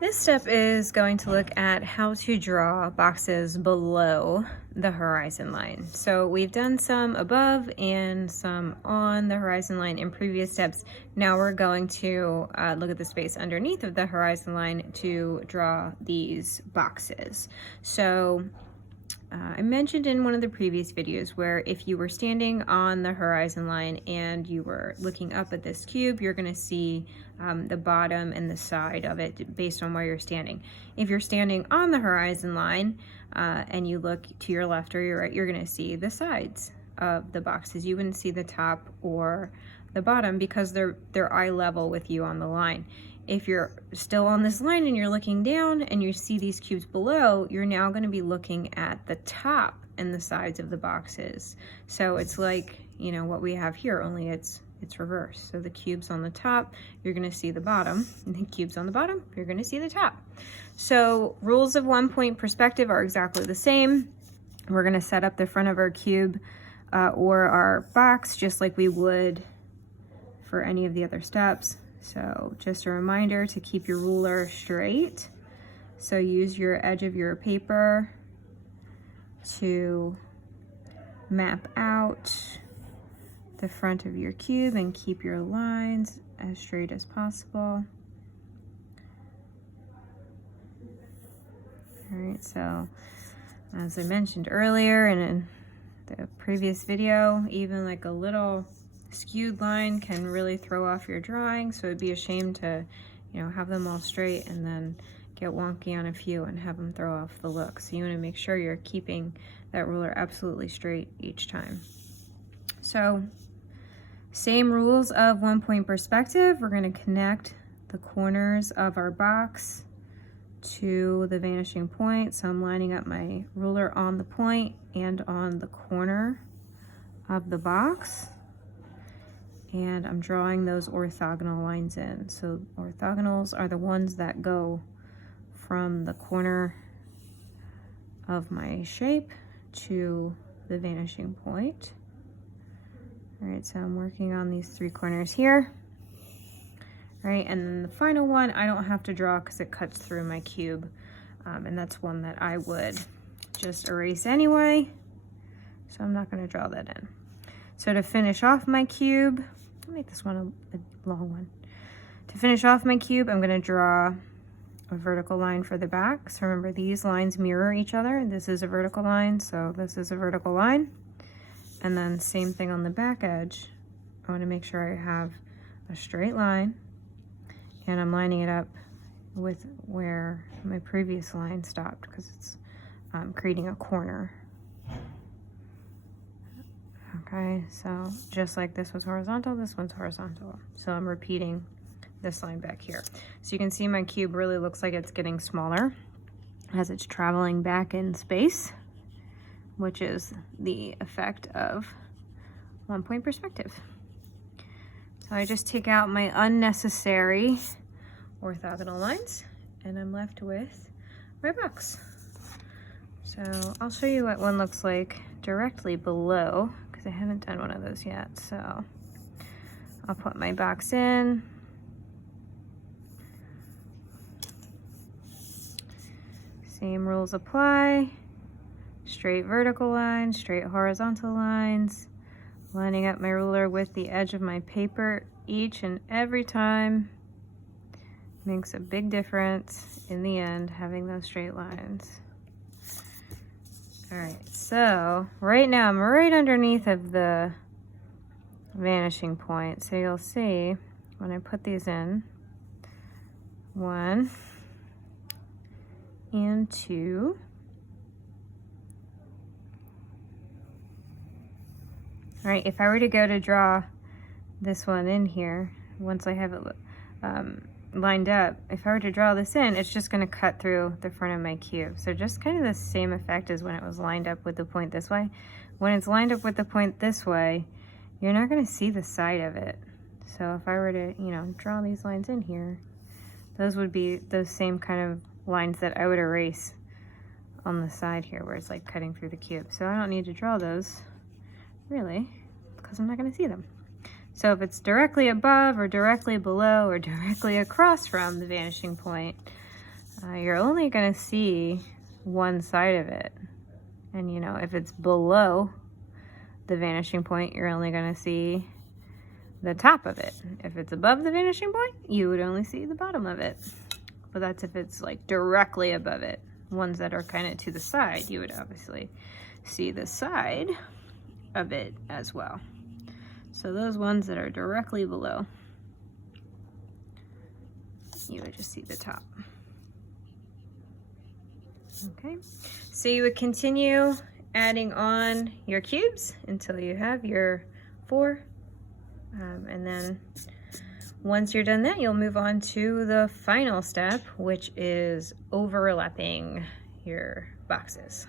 This step is going to look at how to draw boxes below the horizon line. So we've done some above and some on the horizon line in previous steps. Now we're going to look at the space underneath of the horizon line to draw these boxes. So I mentioned in one of the previous videos where if you were standing on the horizon line and you were looking up at this cube, you're going to see the bottom and the side of it based on where you're standing. If you're standing on the horizon line and you look to your left or your right, you're going to see the sides of the boxes. You wouldn't see the top or the bottom because they're eye level with you on the line. If you're still on this line and you're looking down and you see these cubes below, you're now going to be looking at the top and the sides of the boxes. So it's like, you know, what we have here, only it's reversed. So the cubes on the top, you're going to see the bottom, and the cubes on the bottom, you're going to see the top. So rules of 1 point perspective are exactly the same. We're going to set up the front of our cube or our box just like we would for any of the other steps. So just a reminder to keep your ruler straight. So use your edge of your paper to map out the front of your cube and keep your lines as straight as possible. All right, so as I mentioned earlier and in the previous video, even like a little skewed line can really throw off your drawing, so it'd be a shame to, you know, have them all straight and then get wonky on a few and have them throw off the look. So you want to make sure you're keeping that ruler absolutely straight each time. So same rules of 1 point perspective. We're going to connect the corners of our box to the vanishing point. So I'm lining up my ruler on the point and on the corner of the box. And I'm drawing those orthogonal lines in. So orthogonals are the ones that go from the corner of my shape to the vanishing point. All right, so I'm working on these 3 corners here. All right, and then the final one I don't have to draw because it cuts through my cube. And that's one that I would just erase anyway. So I'm not going to draw that in. So to finish off my cube, I'll make this one a long one. To finish off my cube, I'm going to draw a vertical line for the back. So remember, these lines mirror each other. This is a vertical line, so this is a vertical line. And then same thing on the back edge. I want to make sure I have a straight line, and I'm lining it up with where my previous line stopped because it's creating a corner. Okay, so just like this was horizontal, this one's horizontal. So I'm repeating this line back here. So you can see my cube really looks like it's getting smaller as it's traveling back in space, which is the effect of 1 point perspective. So I just take out my unnecessary orthogonal lines and I'm left with my box. So I'll show you what one looks like directly below, because I haven't done one of those yet. So I'll put my box in. Same rules apply. Straight vertical lines, straight horizontal lines. Lining up my ruler with the edge of my paper each and every time makes a big difference in the end, having those straight lines. All right, so right now I'm right underneath of the vanishing point. So you'll see when I put these in, 1 and 2. All right, if I were to go to draw this one in here, once I have it lined up, if I were to draw this in, it's just going to cut through the front of my cube. So just kind of the same effect as when it was lined up with the point this way. When it's lined up with the point this way, you're not going to see the side of it. So if I were to, you know, draw these lines in here, those would be those same kind of lines that I would erase on the side here where it's like cutting through the cube. So I don't need to draw those really because I'm not going to see them. So if it's directly above or directly below or directly across from the vanishing point, you're only going to see one side of it. And you know, if it's below the vanishing point, you're only going to see the top of it. If it's above the vanishing point, you would only see the bottom of it. But that's if it's like directly above it. Ones that are kind of to the side, you would obviously see the side of it as well. So those ones that are directly below, you would just see the top. Okay, so you would continue adding on your cubes until you have your 4. And then once you're done that, you'll move on to the final step, which is overlapping your boxes.